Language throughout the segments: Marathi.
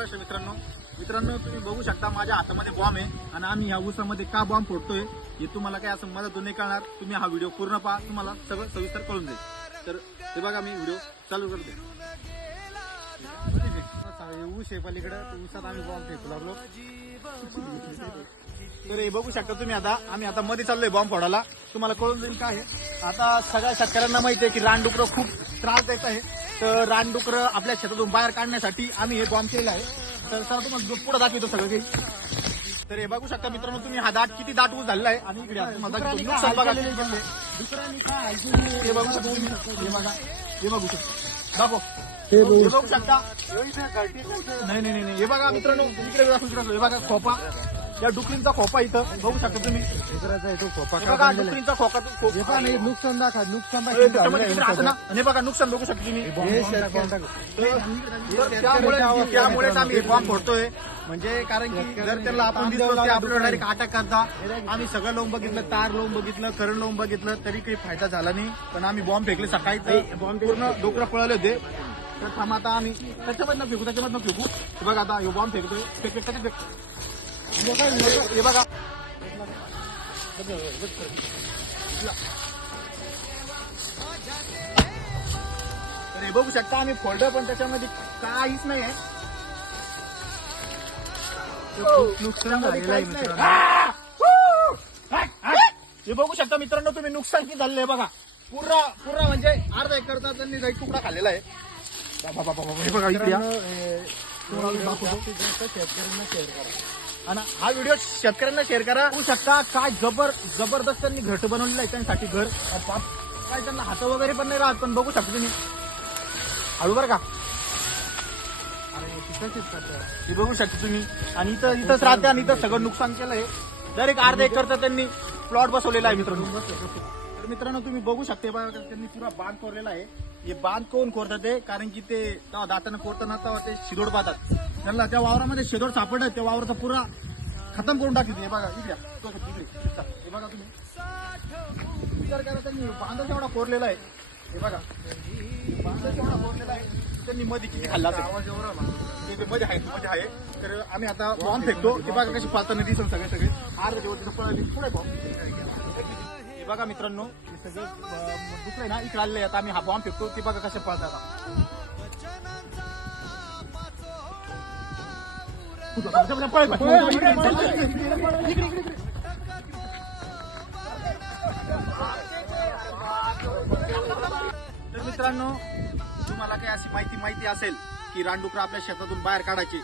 महाराष्ट्र मित्रांनो तुम्ही बघू शकता माझ्या हातामध्ये बॉम्ब आहे आणि आम्ही ह्या ऊसामध्ये का बॉम्ब फोडतोय हे तुम्हाला काय असं मदतून नाही कळणार. तुम्ही हा व्हिडिओ पूर्ण पहा, तुम्हाला सगळं सविस्तर कळून जाईल. तर हे बघा मी व्हिडिओ चालू करते. ऊस आहे पलीकडे, ऊसात आम्ही बॉम्ब फेकू लागलो. तर हे बघू शकता तुम्ही. आम्ही आता मध्ये चाललोय बॉम्ब फोडायला. तुम्हाला कळून जाईल काय आहे. आता सगळ्या शेतकऱ्यांना माहिती आहे की रानडुकरं खूप त्रास देत आहे. तर रानडुकरं आपल्या शेतातून बाहेर काढण्यासाठी आम्ही हे बॉम्ब केलेला आहे. तर सर तुम्हाला पुढे दाखवतो सगळं काही. तर हे बघू शकता मित्रांनो तुम्ही, हा दाट किती दाट ऊस झालेला आहे आणि इकडे नुकसान बघा. हे बघू शकता तुम्ही, हे बघू शकता दाखव. हे बघू शकता. नाही हे बघा मित्रांनो, इकडे हे बघा खोपा, या डुकरींचा खोपा इथं बघू शकता तुम्ही. बघा डुकरींचा खोपा, नुकसान आणि बघा नुकसान बघू शकता तुम्ही. त्यामुळेच आम्ही बॉम्ब फोडतोय. म्हणजे कारण की जर त्याला आपण दिसलो ते आपल्याला डायरेक्ट अटॅक करता. आम्ही सगळं लावून बघितलं, तार लावून बघितलं, करंट लावून बघितलं, तरी काही फायदा झाला नाही. पण आम्ही बॉम्ब फेकले सकाळी, बॉम्ब पूर्ण डोकरं पळले होते. तर थांब आता आम्ही त्याच्यामधनं फेकू. बघा आता हे बॉम्ब फेकतोय. हे बघा तर हे बघू शकता आम्ही फोल्डर, पण त्याच्यामध्ये काहीच नाही आहे. नुकसान झालेलं आहे मित्रांनो. हे बघू शकता मित्रांनो तुम्ही, नुकसान किती झालेलं आहे बघा. पुरा म्हणजे अर्धा एकरचा त्यांनी काही तुकडा खाल्लेला आहे. हे बघा इकडे शेतकऱ्यांना शेअर करा आणि हा व्हिडिओ शेतकऱ्यांना शेअर करा. होऊ शकता काय जबरदस्त त्यांनी घरट बनवलेलं आहे त्यांच्यासाठी. घर काय त्यांना हात वगैरे पण नाही राहत. पण बघू शकता तुम्ही हळू बरं का. हे बघू शकता तुम्ही. आणि इथंच राहते आणि इथं सगळं नुकसान केलंय. डायरेक्ट अर्धा एकरचा त्यांनी प्लॉट बसवलेला आहे मित्रांनो. तर मित्रांनो तुम्ही बघू शकता बघा, त्यांनी पुरा बांध कोरलेला आहे. हे बांध कोण कोरतात ते, कारण की ते दातानं कोरताना तेव्हा ते शिदोड पाहतात. त्यांना त्या वावरामध्ये शिदोड सापडत, त्या वावराचा पुरा खतम करून टाकते. हे बघा इकडे, हे बघा तुम्ही विचार करा. त्यांनी बांधाच एवढा कोरलेला आहे. हे बघा बांधाच एवढा कोरलेला आहे. त्यांनी मध्ये किती खाल्ला आवाज एवढा मध्ये आहे. तर आम्ही आता बॉम्ब फेकतो. ते बघा कशी पाहताना दिसून सगळे अर्ध दिवस तिथं पळाली पुढे बॉम्ब. हे बघा मित्रांनो हे सगळं दुसरं ना इकडे आलेलं आहे. आता आम्ही हा बॉम्ब फेकतो. ते बघा कसे पळतात. तर मित्रांनो तुम्हाला काही अशी माहिती असेल की रानडुकरं आपल्या शेतातून बाहेर काढायची,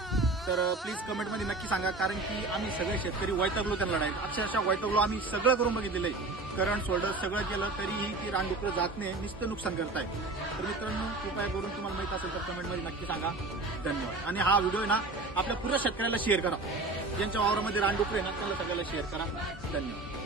तर प्लीज कमेंटमध्ये नक्की सांगा. कारण की आम्ही सगळे शेतकरी वैतागलो त्यांना लढायला. अक्षरशः वैतागलो. आम्ही सगळं करून बघितलेलं आहे, करंट सोल्डर सगळं केलं, तरीही ती रानडुकरं जात नाही, नुसतं नुकसान करताय. तर मित्रांनो कृपया करून तुम्हाला माहित असेल तर कमेंटमध्ये नक्की सांगा. धन्यवाद. आणि हा व्हिडिओ आहे ना आपल्या पुऱ्या शेतकऱ्याला शेअर करा. ज्यांच्या वावरामध्ये रानडुकरं आहे ना त्याला सगळ्याला शेअर करा. धन्यवाद.